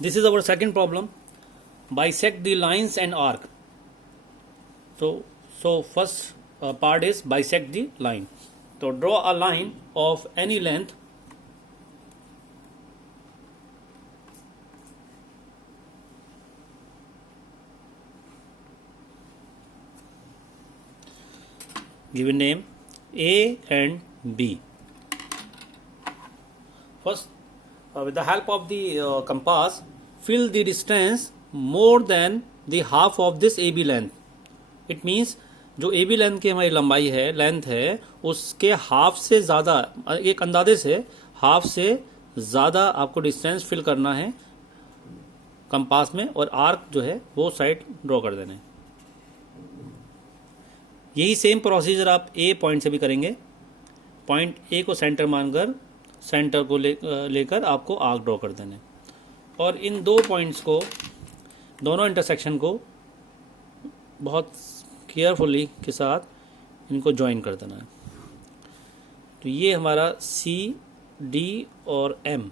This is our second problem. Bisect the lines and arc. So first part is bisect the line. So draw a line of any length given name A and B. First, with the help of the compass, fill the distance more than the half of this AB length. It means जो AB length की हमारी लंबाई है, length है, उसके half से ज़्यादा, एक अंदाजे से हाफ से ज़्यादा आपको डिस्टेंस फिल करना है कंपास में, और आर्क जो है वो साइड ड्रॉ कर देना है. यही सेम प्रोसीजर आप ए पॉइंट से भी करेंगे. पॉइंट ए को सेंटर मानकर सेंटर को लेकर आपको आर्क ड्रॉ कर देना है, और इन दो पॉइंट्स को, दोनों इंटरसेक्शन को बहुत केयरफुली के साथ इनको ज्वाइन कर देना है. तो ये हमारा सी, डी और एम.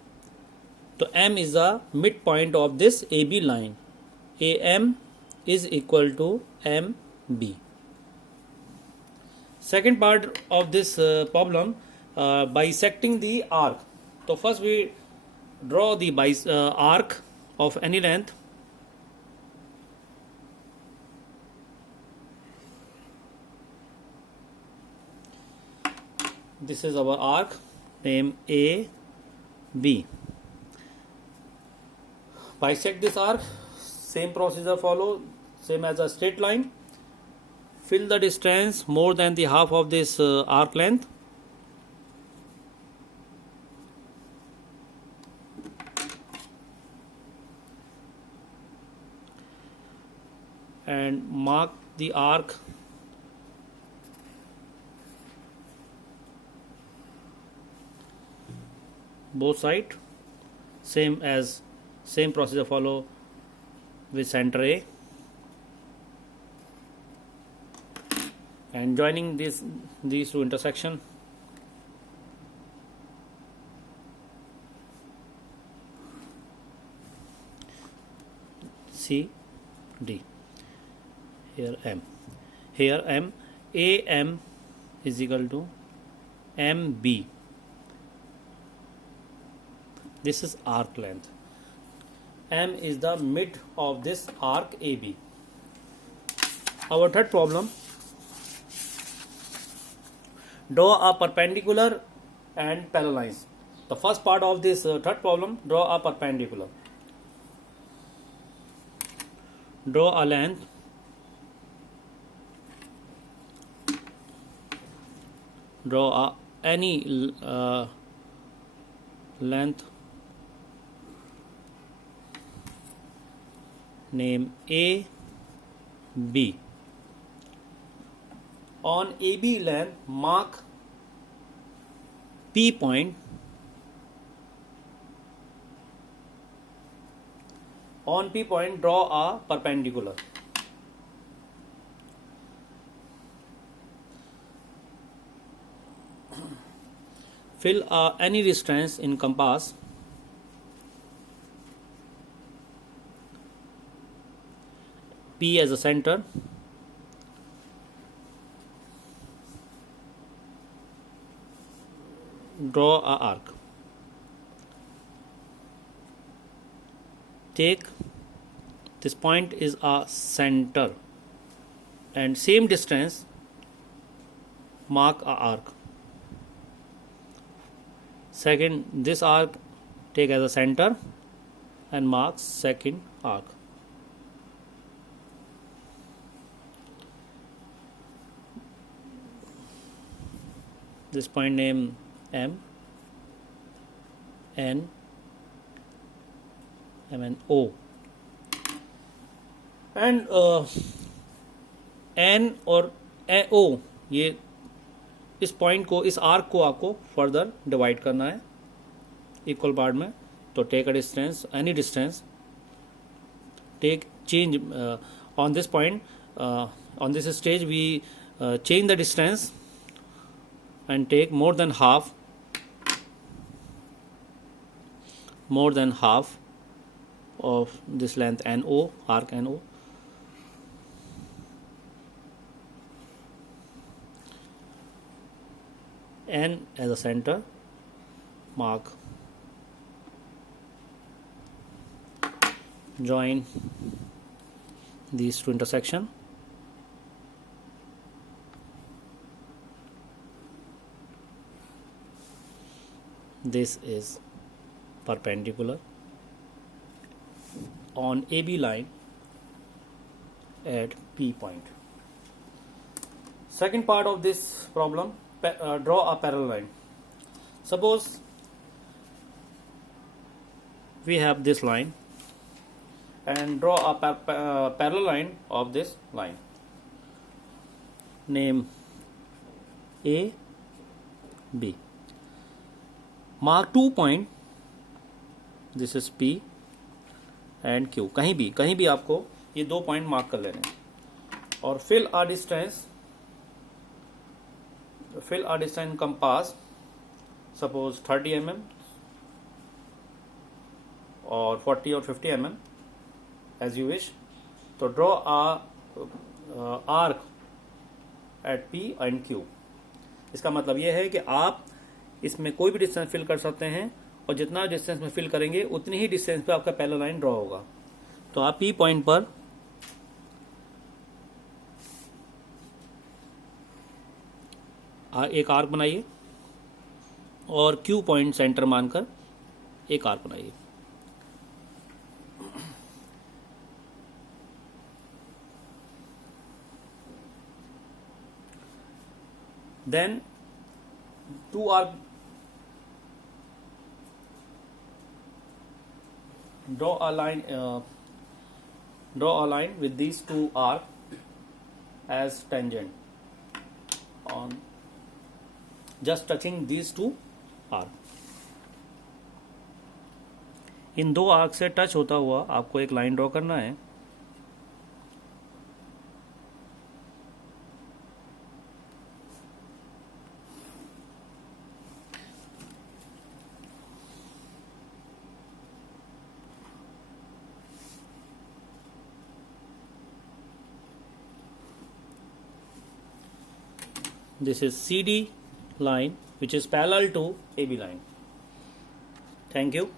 तो M is the mid point of this A B line. A M is equal to M B. Second part of this problem, bisecting the arc. So first we draw the arc of any length. This is our arc, name A, B. Bisect this arc. Same procedure follow, same as a straight line. Fill the distance more than the half of this arc length. And mark the arc both sides. Same procedure follow with center A. And joining these two intersection. C, D. Here M. Here M. AM is equal to MB. This is arc length. M is the mid of this arc AB. Our third problem. Draw a perpendicular and parallel lines. The first part of this third problem, draw a perpendicular. Draw a length any length, name A, B. On AB length, mark P point. On P point, draw a perpendicular. Fill any distance in compass. P as a center. Draw a arc. Take this point is a center, and same distance mark a arc. Second, this arc take as a center and mark second arc. This point name M, N, M and O. And N और O, ये इस point को, इस arc को आपको further divide करना है equal part में. तो take a distance, any distance, take change on this point, on this stage we change the distance and take more than half of this length NO, arc NO. N as a center, mark, join these two intersection. This is perpendicular on AB line at P point. Second part of this problem, draw a parallel line. Suppose we have this line and draw a parallel line of this line. Name A, B. Mark 2 point. This is P and Q. कहीं भी आपको ये 2 point mark कर लेने हैं और fill a distance compass, suppose 30 mm or 40 or 50 mm as you wish. तो draw a arc at P and Q. इसका मतलब ये है कि आप इसमें कोई भी डिस्टेंस फिल कर सकते हैं और जितना डिस्टेंस में फिल करेंगे उतनी ही डिस्टेंस पे आपका पैरेलल लाइन ड्रॉ होगा. तो आप P पॉइंट पर एक आर्क बनाइए और Q पॉइंट सेंटर मानकर एक आर्क बनाइए. Then two arc, draw a line with these two arcs as tangent on just touching these two arcs. In 2 arc से टच होता हुआ आपको एक लाइन ड्रॉ करना है. This is CD line which is parallel to AB line. Thank you.